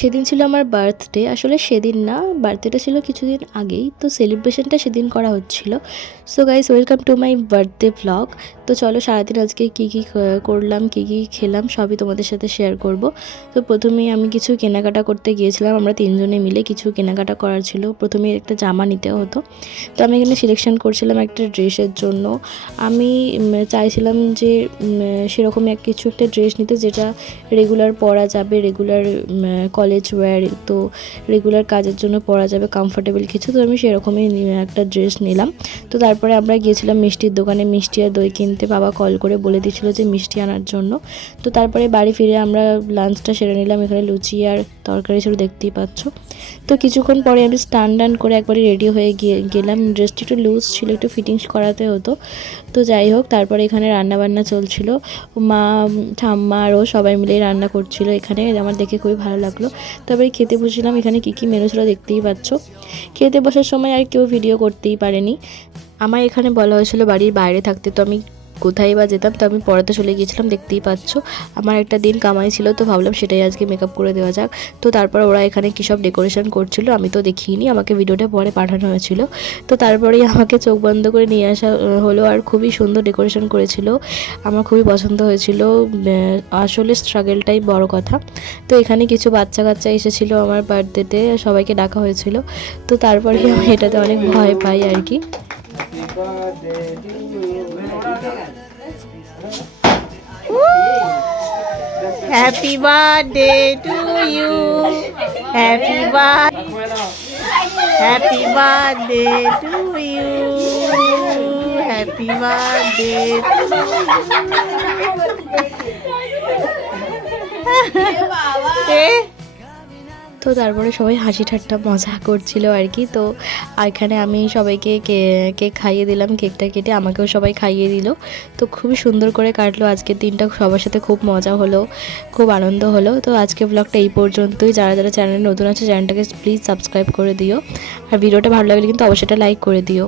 সেদিন ছিল আমার বার্থডে। আসলে সেদিন না, বার্থডেটা ছিল কিছুদিন আগেই। তো সেলিব্রেশনটা সেদিন করা হচ্ছিল। So guys, welcome to my birthday vlog. তো চলো সারাদিন আজকে কী করলাম, কী খেলাম সবই তোমাদের সাথে শেয়ার করব। তো প্রথমেই আমি কিছু কেনাকাটা করতে গিয়েছিলাম। আমরা তিনজনে মিলে কিছু কেনাকাটা করার ছিল। প্রথমে একটা জামা নিতে হতো। তো আমি এখানে সিলেকশন করছিলাম একটা ড্রেসের জন্য। আমি চাইছিলাম যে সেরকমই কিছু একটা ড্রেস নিতে, যেটা রেগুলার পরা যাবে, রেগুলার কলেজ ওয়্যার, তো রেগুলার কাজের জন্য পরা যাবে, কমফোর্টেবল কিছু। তো আমি সেরকমই একটা ড্রেস নিলাম। তো তারপরে আমরা গিয়েছিলাম মিষ্টির দোকানে মিষ্টি আর দই কিনতে। বাবা কল করে বলে দিয়েছিলো যে মিষ্টি আনার জন্য। তো তারপরে বাড়ি ফিরে আমরা লাঞ্চটা সেরে নিলাম। এখানে লুচি আর তরকারি ছিল, দেখতেই পাচ্ছ। তো কিছুক্ষণ পরে আমি স্টান করে একবারে রেডি হয়ে গেলাম। ড্রেসটি একটু লুজ ছিল, একটু ফিটিংস করাতে হতো। তো যাই হোক, তারপরে এখানে রান্নাবান্না চলছিল। মা, ঠাম্মা আরও সবাই মিলে রান্না করছিল এখানে। আমার দেখে খুবই ভালো লাগলো। তারপরে খেতে বসেছিলাম। এখানে কী মেনু ছিল দেখতেই পাচ্ছ। খেতে বসার সময় আর কেউ ভিডিও করতেই পারেনি। আমার এখানে বলা হয়েছিল বাড়ির বাইরে থাকতে, তো আমি কোথায় বা যেতাম, তো আমি পড়াতে চলে গিয়েছিলাম, দেখতেই পাচ্ছ। আমার একটা দিন কামাই ছিল, তো ভাবলাম সেটাই আজকে মেকআপ করে দেওয়া যাক। তো তারপর ওরা এখানে কী সব ডেকোরেশন করছিল, আমি তো দেখিনি, আমাকে ভিডিওটা পরে পাঠানো হয়েছিল। তো তারপরেই আমাকে চোখ বন্ধ করে নিয়ে আসা হলো। আর খুবই সুন্দর ডেকোরেশন করেছিল, আমার খুবই পছন্দ হয়েছিল। আসলে স্ট্রাগলটাই বড় কথা। তো এখানে কিছু বাচ্চা কাচ্চা এসেছিলো আমার বার্থডেতে, সবাইকে ডাকা হয়েছিল। তো তারপরে আমি এটাতে অনেক ভয় পাই আর কি। Happy birthday to you. Happy Happy birthday to you. Happy birthday to you. তো তারপরে সবাই হাসি ঠাট্টা মজা করছিল আর কি। তো এখানে আমি সবাইকে কেক খাইয়ে দিলাম, কেকটা কেটে আমাকেও সবাই খাইয়ে দিল। তো খুবই সুন্দর করে কাটলো আজকের দিনটা, সবার সাথে খুব মজা হলো, খুব আনন্দ হলো। তো আজকে ব্লগটা এই পর্যন্তই। যারা যারা চ্যানেলে নতুন আছে চ্যানেলটাকে প্লিজ সাবস্ক্রাইব করে দিও। আর ভিডিওটা ভালো লাগলে কিন্তু অবশ্যই লাইক করে দিও।